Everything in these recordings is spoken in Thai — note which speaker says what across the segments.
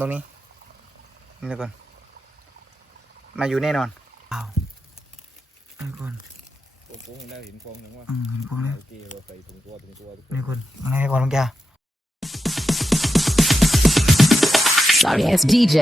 Speaker 1: ตรงนี้ นี่ทุกคน มาอยู่แน่นอนอ้าวนี่ทุกคน
Speaker 2: โอ้โหเห็นได้เห็นฟองหนึ่งว่า
Speaker 1: อืมเห็นพวกนี้
Speaker 2: โอเคเราใส่ถุงตัวถุงตัวทุกคน
Speaker 1: นี่ทุกคนยังไงก่อนลุงแก
Speaker 3: Sorry ass DJ.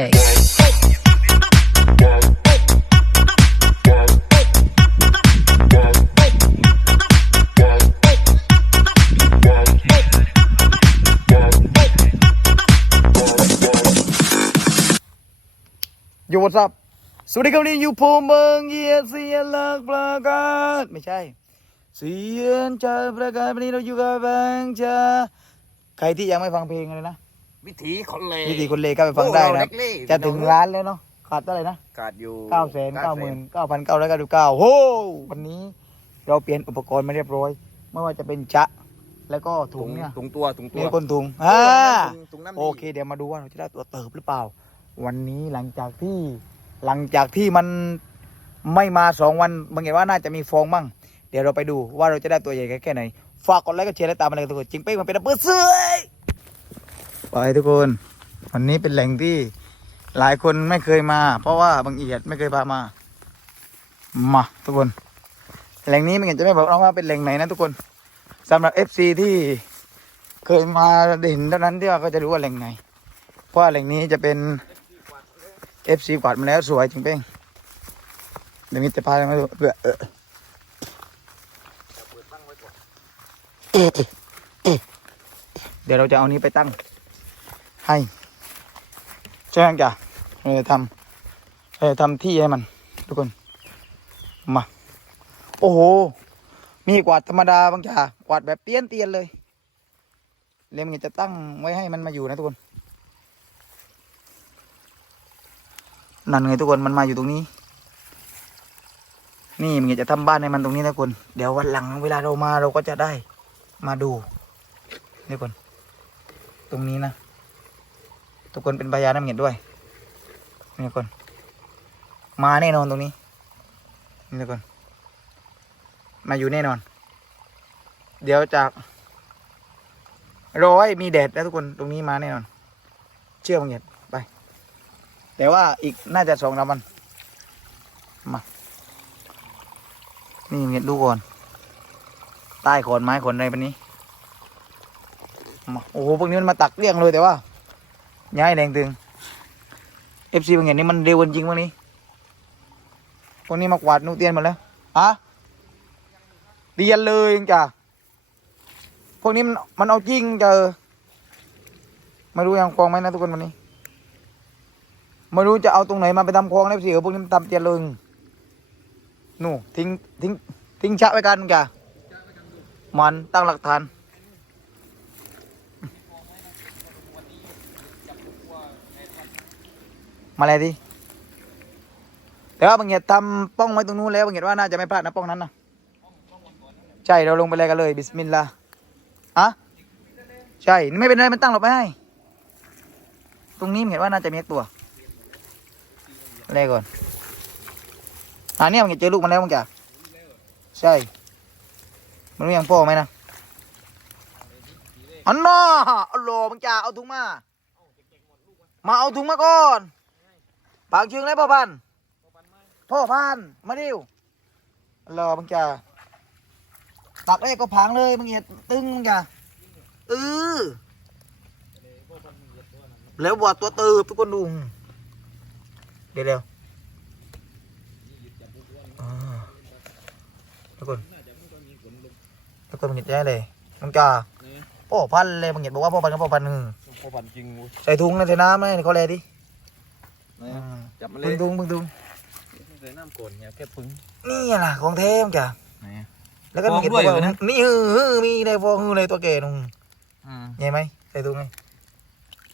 Speaker 1: ยู่วัสับสวัสดีครับวันนี้อยู่ภูมิเมืองเยียเสียนหลักประกาศไม่ใช่ เสียนจะประกาศวันนี้เราอยู่กับแบงค์จะใครที่ยังไม่ฟังเพลงเลยนะ
Speaker 2: วิถีคนเล
Speaker 1: วิธีคนเลก็ไปฟังได้นะครับ
Speaker 2: โอ้เราเล็กๆ
Speaker 1: จะถึงล้านแล้วเนาะขาดเท่าไหร่นะ
Speaker 2: ขาดอยู่
Speaker 1: เก้าแสนเก้าหมื่นเก้าพันเก้าร้อยเก้าสิบเก้าโอ้วันนี้เราเปลี่ยนอุปกรณ์มาเรียบร้อย ไม่ว่าจะเป็นจะแล้วก็ถุ
Speaker 2: ถุ
Speaker 1: ง
Speaker 2: ง
Speaker 1: เนี่ย
Speaker 2: ถุงตัวถุงตัว
Speaker 1: นี่ก้นถุงอ่า
Speaker 2: ถุงถุงน้ำดี
Speaker 1: โอเค เดี๋ยวมาดูว่าเราจะได้ตัวเติบหรือเปล่า วันนี้หลังจากที่หลังจากที่มันไม่มาสองวันบางอย่างว่าน่าจะมีฟองมั่ง เดี๋ยวเราไปดูว่าเราจะได้ตัวใหญ่แค่ไหน ฝากกดไลค์กดแชร์และตามมาเลยทุกคนจริงเป้งมันเป็นอัปเปอร์เสื้อยไปทุกคน วันนี้เป็นแหล่งที่หลายคนไม่เคยมา เพราะว่าบางเอียดไม่เคยพามา มาทุกคน แหล่งนี้มันจะไม่บอกน้องว่าเป็นแหล่งไหนนะทุกคนสำหรับ FC ที่เคยมาได้เห็นเท่านั้นที่ว่าก็จะรู้ว่าแหล่งไหน เพราะแหล่งนี้จะเป็น FC กวาดมาแล้วสวยจริงเป้งเดี๋ยวนี้จะพามาดูเพื่อเออเอเดี๋ยวเราจะเอานี้ไปตั้ง ให้ใช่ไหมจ้ะเราจะทำเราจะทำที่ให้มัน ทุกคน มา โอ้โห มีกวาดธรรมดาบางจ้ากวาดแบบเตี้ยนเตียนเลย เล่มนจะตั้งไว้ให้มันมาอยู่นะทุกคน นั่นไงทุกคนมันมาอยู่ตรงนี้ นี่มันจะทำบ้านให้มันตรงนี้นะทุกคนเดี๋ยววันหลังเวลาเรามาเราก็จะได้มาดูนี่ทุกคนตรงนี้นะ ทุกคนเป็นพยานน้ำเงียดด้วยนี่ทุกคนมาแน่นอนตรงนี้นี่ทุกคนมาอยู่แน่นอน เดี๋ยวจากรอให้มีแดดแล้วทุกคนตรงนี้มาแน่นอน เชื่อมังเงียด แต่ว่าอีกน่าจะสองสามวันมานี่เงียดดูก่อน ใต้ขอนไม้ขอนอะไรปันนี้มาโอ้โหพวกนี้มันมาตักเรียงเลยแต่ว่าย้ายแดงตึงเอฟซีบางอย่างนี้มันเร็วจริงพวกนี้พวกนี้มากวาดนูเตียนหมดแล้วฮะเตียนเลยจ้ะพวกนี้มันมันเอาจริงเจอไม่รู้ยังฟองไหมนะทุกคนวันนี้ ไม่รู้จะเอาตรงไหนมาไปทำคลองแล้วสิเออพวกนี้มันทำเตียนเลยนู่ทิ้งทิ้งทิ้งชะไว้กันจ้ะมันตั้งหลักฐานมาเลยดิแต่ว่าบางเหตุทำป้องไว้ตรงนู้นแล้วบางเหตุว่าน่าจะไม่พลาดนะป้องนั้นนะใช่เราลงไปเลยกันเลย บิสมิลลาห์อะใช่ ไม่เป็นไรมันตั้งหลบไปให้ ตรงนี้เหตุว่าน่าจะมีตัว อะไรกก่อนอันนี้บางเหตุเจอลูกมันแล้วบางแกใช่ มันรู้ยังพ่อไหมนะอันน่าอัลโหลบางจ่าเอาถุงมา มาเอาถุงมาก่อนปากเชิงเลยพ่อพันพ่อพันมาดิวรอมึงจ้าตักเลยก็พังเลยมึงเห็ดตึงมึงจ้าเออแล้วบวดตัวตืบทุกคนดู เดี๋ยวเดี๋ยวอ่าทุกคนทุกคนมึงเห็ดได้เลยมึงจ้าพ่อพันธุ์เลยมึงเห็ดบอกว่าพ่อพันธุ์กับพ่อพันธุ์หนึ่ง
Speaker 2: พอพันจริงเว้ย
Speaker 1: ใส่ถุงในเทน้ำไหมนี่เขาเลยดิ
Speaker 2: นะจับมาเล
Speaker 1: มึ
Speaker 2: ย
Speaker 1: งถุงมึงถุง
Speaker 2: ใส่น้ำก่อนเนี่ยแค่ปึ้ง
Speaker 1: นี่ล่ะของเทมจ้ะ
Speaker 2: ไหน
Speaker 1: แล้วก็
Speaker 2: ฟอง
Speaker 1: มี
Speaker 2: ด้วย
Speaker 1: ตัว
Speaker 2: เหรอเนี่ย
Speaker 1: นี่ฮือฮือมีได้ฟองฮือเลยตัวเก๋นุ่ง
Speaker 2: อืม
Speaker 1: ใหญ่ไหมใส่ถุงไง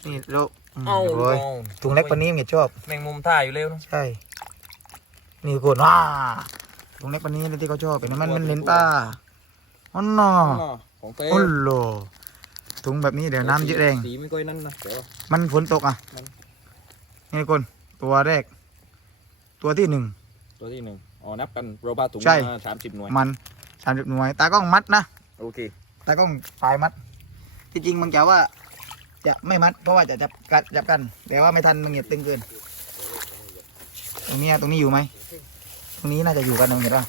Speaker 1: นี่แล้วม
Speaker 2: เอา
Speaker 1: โอ้ยถุงเล็กปานนี้มึงชอบ
Speaker 2: แมงมุมท่าอยู่เร็วนะ
Speaker 1: ใช่ นี่ทุกคนว้าถุงเล็กปานนี้ที่เขาชอบเห็นไหมมันมันเน้นป้าอ๋อน่อ
Speaker 2: ของเต้
Speaker 1: โอ้โหถุงแบบนี้เดี๋ยวน้ำเยอะแรง
Speaker 2: สีไม่ค่อยนั่นนะเดี๋ยว
Speaker 1: มันฝนตกอะ
Speaker 2: มัน
Speaker 1: นี่ทุกคนตัวแรก ตัวที่หนึ่ง
Speaker 2: ตัวที่หนึ่งอ๋อนับกันโรบาถุง
Speaker 1: ใช่
Speaker 2: มาสามสิบหน่วย
Speaker 1: มันสามสิบหน่วย ตากล้องมัดนะ
Speaker 2: โอเค
Speaker 1: ตากล้องสายมัด ที่จริงมันจะว่า จะไม่มัด เพราะว่าจะจับกัดจับกัน แต่ว่าไม่ทันมันเหงียบตึงเกิน ตรงนี้ตรงนี้อยู่ไหม ตรงนี้น่าจะอยู่กันตรงเห็นป่ะ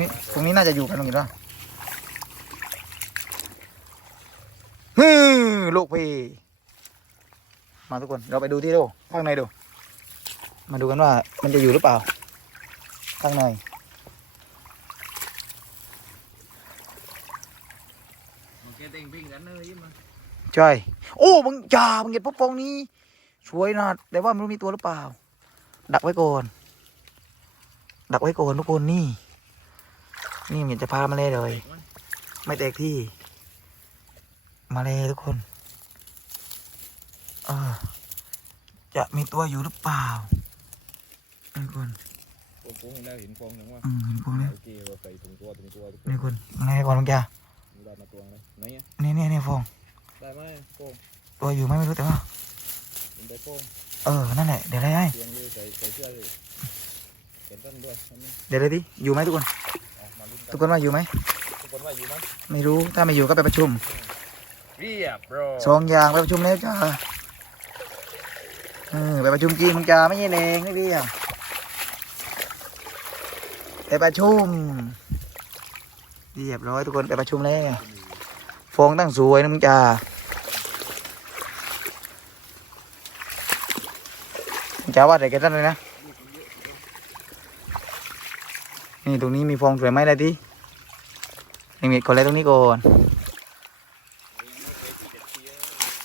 Speaker 1: นี้ตรงนี้น่าจะอยู่กันตรงเห็นป่ะฮึลูกพี่ มาทุกคน เราไปดูที่ดูข้างในดู มาดูกันว่ามันจะอยู่หรือเปล่า ข้างใน
Speaker 2: มันแค่เด้งปิ้งกันเนยยิ้มมา
Speaker 1: ใช่โอ้มึงจ่ามึงเห็นพวกฟองนี้สวยนะแต่ว่ามันมีตัวหรือเปล่า ดักไว้ก่อน ดักไว้ก่อนทุกคนนี่ นี่มึงจะพามาเลยเลย ไม่แตกที่ มาเลยทุกคนเออจะมีตัวอยู่หรือเปล่าทุกคน
Speaker 2: โอ้โหเห็นแล้วเห็นฟองหนึ่งว่า
Speaker 1: อืมเห็นพวกนี้
Speaker 2: โอเคเราใส่ถุงตัวถุงตัวทุกค
Speaker 1: นี่
Speaker 2: น
Speaker 1: คนมาเลยก่อนลุงจ่า
Speaker 2: ได้มาตัวเลยไหนอะ
Speaker 1: นี่นี่นี่ฟอง
Speaker 2: ได้ไหมโป้ง
Speaker 1: ตัวอยู่ไหมไม่รู้แต่ว่า
Speaker 2: เป็นได้โป้ง
Speaker 1: เออ นั่นแหละ เดี๋ยวอะไรให้
Speaker 2: เตียงเลยใส่ใส่เสื้อเลยเขียนต้นด้วยอันนี้
Speaker 1: เดี๋ยวเลยดิ อยู่ไหมทุกคน
Speaker 2: เอามาลุ้นกั
Speaker 1: ทุก
Speaker 2: น
Speaker 1: คนว่าอยู่ไหม
Speaker 2: ทุกคนว่าอยู่ไหม
Speaker 1: ไม่รู้ ถ้าไม่อยู่ก็ไปประชุม
Speaker 2: เรียบโร
Speaker 1: สองอย่างไปประชุมแล้วจ้าเออไปประชุมกินมึงจ้าไม่ใช่แรงไม่เรียกไปประชุมเรียบร้อยทุกคนไปประชุมแล้วฟองตั้งสวยนะมึงจ้ามึง จ้าว่าแต่แกตั้นเลยนะ นี่ตรงนี้มีฟองสวยไหมล่ะที่นี่มีคนแรกตรงนี้ก่อน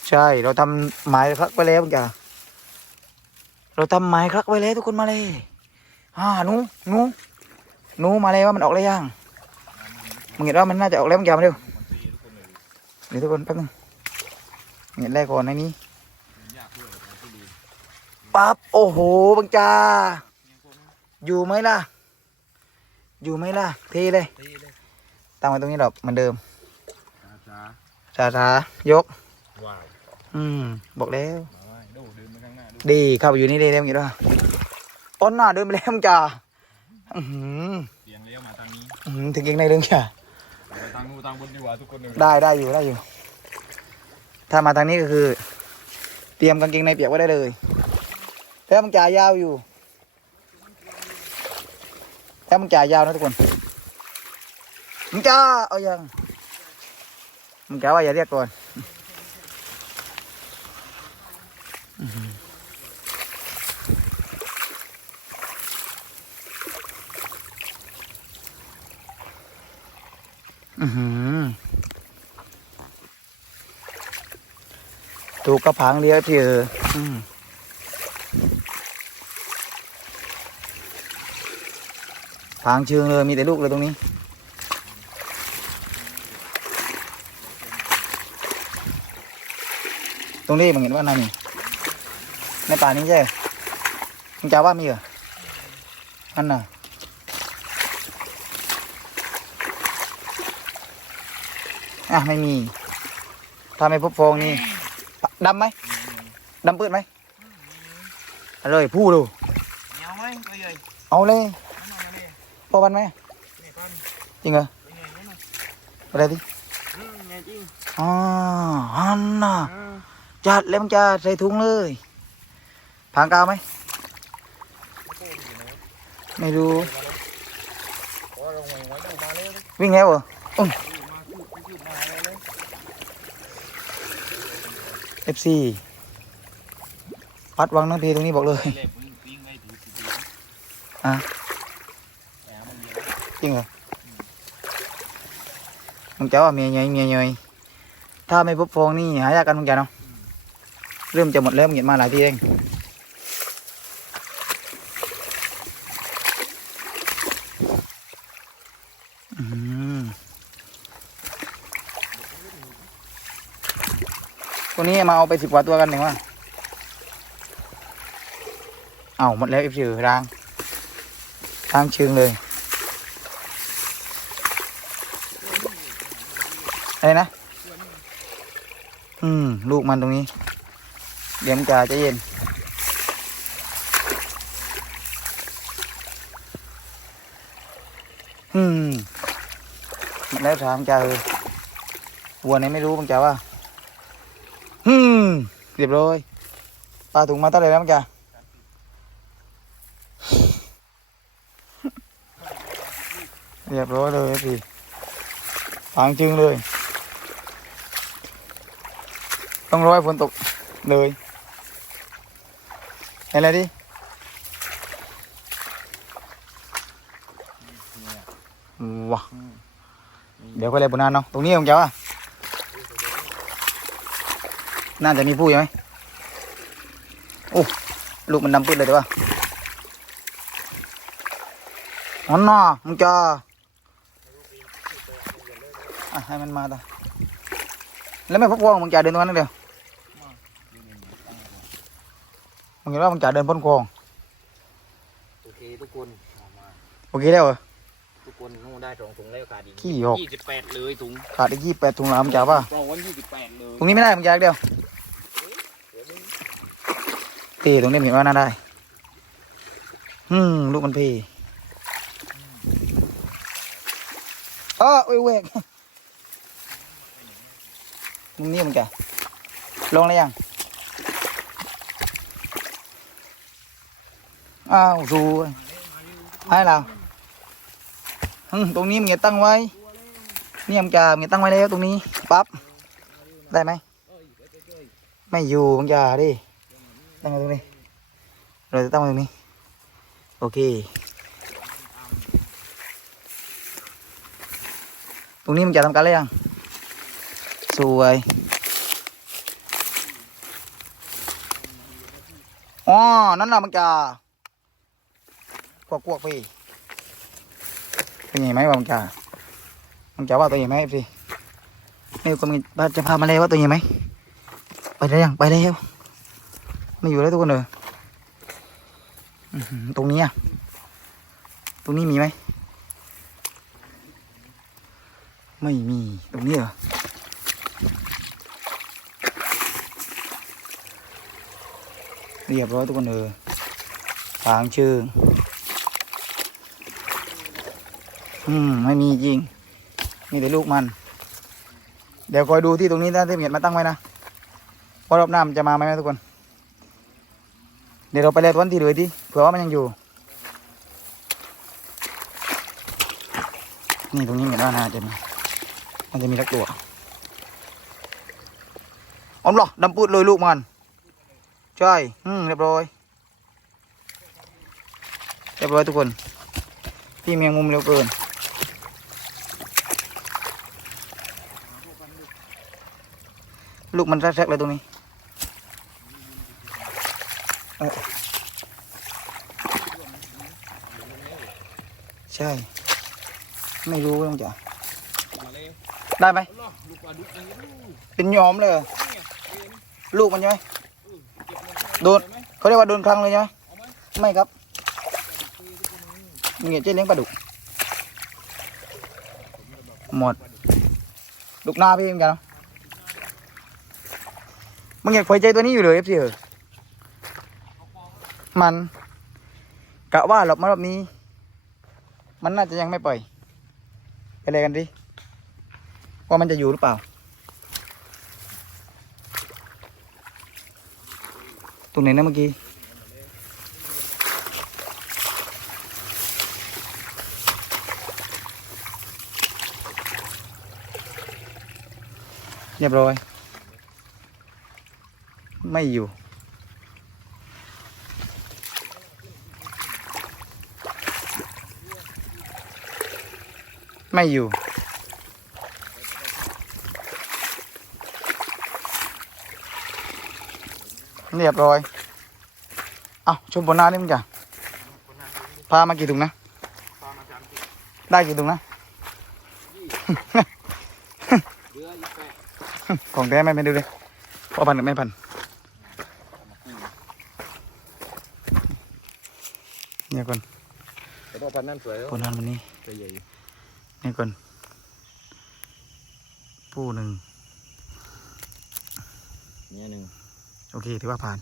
Speaker 1: ใช่เราทำหมายคลักไว้แล้วจ้ะเราทำหมายคลักไว้แล้วทุกคนมาเลยอ่าหนูหนูหนูมาเลยว่ามันออกแล้วยังมึงเห็นว่ามันน่าจะออกแล้วมึงอย่ามาเร็วเดี๋ยวทุกคนแป๊บนึงเห็นแรกก่อนในนี้ ปั๊บโอ้โหบังจา อยู่ไหมล่ะ อยู่ไหมล่ะเทเลย
Speaker 2: ตีเลย
Speaker 1: ตั้งไว้ตรงนี้หรอกเหมือนเดิม
Speaker 2: จ้า
Speaker 1: ช้าช้าๆยก
Speaker 2: ว้าว
Speaker 1: อืมบอกแล้ว
Speaker 2: มาไว้ดูเดินไปข้างหน้าดู
Speaker 1: ดีเข้าไปอยู่นี่ได้แล้วมึงเห็นป่ะอ้นหน้าเดินไปแล้วมึงจ้าอื้อหือ
Speaker 2: เตียงเลี้ยวมาทางนี้
Speaker 1: อื้อหือถึงยังในเรื่องจ้า
Speaker 2: ไปทางนู้นทางบนดีกว่าทุกคนเลย
Speaker 1: ได้ได้อยู่ได้อยู่ ถ้ามาทางนี้ก็คือ เตรียมกางเกงในเปียกไว้ได้เลย แล้มึงจ่ายาวอยู่แล้มึงจ่ายาวนะทุกคนมึงจ้าเอายังมึงจ้าว่าอย่าเรียกก่อนอือหือถูกกระพังเลี้ยที่เออ อืมผางเชิงเลยมีแต่ลูกเลยตรงนี้ ตรงนี้มึงเห็นว่านั่นนี่ในป่านี้ใช่มึงจะว่ามีเหรออันน่ะอะไม่มี ถ้าไม่พบฟองนี่ดำไหมดำปืดไหมเอาเลยพูดดู
Speaker 2: เหนียวไหมตัวใหญ่
Speaker 1: เอาเลย
Speaker 2: นั่นน่ะนี่
Speaker 1: พอวันไหม
Speaker 2: นี่พัน
Speaker 1: จริงเหรอ
Speaker 2: ตัวใหญ่นั่นน่ะ
Speaker 1: อะไรดิ
Speaker 2: อืมใหญ่จริง
Speaker 1: อ๋ออันน่ะ
Speaker 2: อ่า
Speaker 1: จัดแล้วมึงจะใส่ถุงเลยผางกาวไหม
Speaker 2: โป้งอยู่ไหน
Speaker 1: ไม่รู้
Speaker 2: โอ้ลงมาไว้ดูมาแล้วดิ
Speaker 1: วิ่งแล้วเหรอ
Speaker 2: ดูมาคืบไปคืบมาอะไรเลย
Speaker 1: เอฟซีพัดวังน้ำพีตรงนี้บอกเลย
Speaker 2: เล็บวิ่งวิ่งไปถือถือถือ
Speaker 1: อะ
Speaker 2: แหมมันเยอะ
Speaker 1: จริงเหรอมึงเจะว่าเมียเงยเมียเงยถ้าไม่พบฟองนี่หายากกันมึงจะเนาะเริ่มจะหมดแล้วมึงเห็นมาหลายที่เองตัวนี้มาเอาไปสิบกว่าตัวกันหนึ่งว่าเอาหมดแล้วเอฟซีรางทางเชิงเลย อะไรนะ อืม ลูกมันตรงนี้ เดี๋ยวมันจะจะเย็น อืม แล้วถามจ่าเออวัวไหนไม่รู้บังจ่าว่าฮึมเรียบร้อย ปลาถุงมาเท่าไหร่แล้วมั้งจ๊ะเรียบร้อยเลยพี่ฟางจึงเลย ต้องรอให้ฝนตกเลยเห็นอะไรดิว้าเดี๋ยวก็เลยบนนั้นเนาะตรงนี้ของเจ้าอะน่าจะมีผู้ใช่ไหมโอ้ลูกมันดำปื้ดเลยเดี๋ยวว่าอ๋อน่ะมึงจ้าอะให้มันมาตา แล้วไม่พบวงมึงจ่าเดินตรงนั้นเดียวมึงเห็นว่ามึงจ่าเดินพ้นคลอง
Speaker 2: โอเคทุกคนเอามา
Speaker 1: โอเคแล้วเหรอ
Speaker 2: ทุกคนนู่นได้สองถุงแล้วขาดอีก
Speaker 1: ขี้หก
Speaker 2: ยี่สิบแปดเลยถุง
Speaker 1: ขาดอีกยี่แปดถุงหลามงจ่าป่ะ
Speaker 2: โปรวันยี่สิบแปดเลย
Speaker 1: ตรงนี้ไม่ได้มึงจ่าเดียวตีตรงนี้เห็นว่าน่าได้อืมลูกมันพีเออเว้ยเว้ยตรง นี้มึงจ่าลงแล้วยัง อ้าวสวยให้เราอืมตรงนี้มึงตั้งไว้ เนี่ยมึงจะมึงตั้งไว้แล้วตรงนี้ ปั๊บ ได้ไหม ไม่อยู่มึงจะดิ ตั้งไว้ตรงนี้ เราจะตั้งไว้ตรงนี้ โอเค ตรงนี้มึงจะทำการแล้วยัง สวยอ๋อนั่นแหละมึงจะกวกกวกๆไปเป็นไงไหมวะมึงจะมึงจะว่าตัวใหญ่ไหมสินี่ก็มึงจะพามาเลยว่าตัวใหญ่ไหมไปแล้วยังไปแล้วไม่อยู่แล้วทุกคนเลยอื้อหือตรงนี้อะตรงนี้มีไหมไม่มีตรงนี้เหรอ เรียบร้อยทุกคนเลยทางชิงอืมไม่มีจริง มีแต่ลูกมัน เดี๋ยวคอยดูที่ตรงนี้นะที่เห็นมาตั้งไว้นะว่ารอบหน้ามันจะมาไหมนะทุกคน เดี๋ยวเราไปเล่นวันที่เหลือดิเผื่อว่ามันยังอยู่ นี่ตรงนี้เห็นว่าน่าจะมีมันจะมีสักตัวอ๋อเหรอดำปืดเลยลูกมัน ใช่อืมเรียบร้อย เรียบร้อยทุกคน พี่เมียงมุมเร็วเกินลูกมันแทรกๆเลยตรงนี้ใช่ ไม่รู้ต้องจะได้ไหมเป็นยอมเลย ลูกมันใช่ไหม โดนเขาเรียกว่าโดนครั้งเลยใช่ไหมไม่ครับมึงอย่าเจ๊เลี้ยงปลาดุกหมดลูกหน้าพี่เหมือนกันเนอะมึงอยากไฟใจตัวนี้อยู่เลยเอฟซีเออมันกะว่าหลบมารอบนี้ มันน่าจะยังไม่ปล่อยไปเลยกันดิว่ามันจะอยู่หรือเปล่า รงไหนนะเมื่อกี้เรียบร้อย ไม่อยู่ ไม่อยู่ เรียบร้อย เอาชมบนหน้านี่มึงจ้ะพามากี่ถุงนะ ได้กี่ถุงนะ
Speaker 2: เรืออีกแปด
Speaker 1: ของแท้ไม่ไม่ดูเลยพ่อพันหรือไม่พันเนี่ยก่อน
Speaker 2: แต่พอพันนั่นสวยแล้ว
Speaker 1: บนนั้นวันนี้
Speaker 2: ตัวใหญ่
Speaker 1: เนี่ยก่อนผู้หนึ่ง
Speaker 2: เนี่ยหนึ่ง
Speaker 1: โอเค ถือว่าผ่าน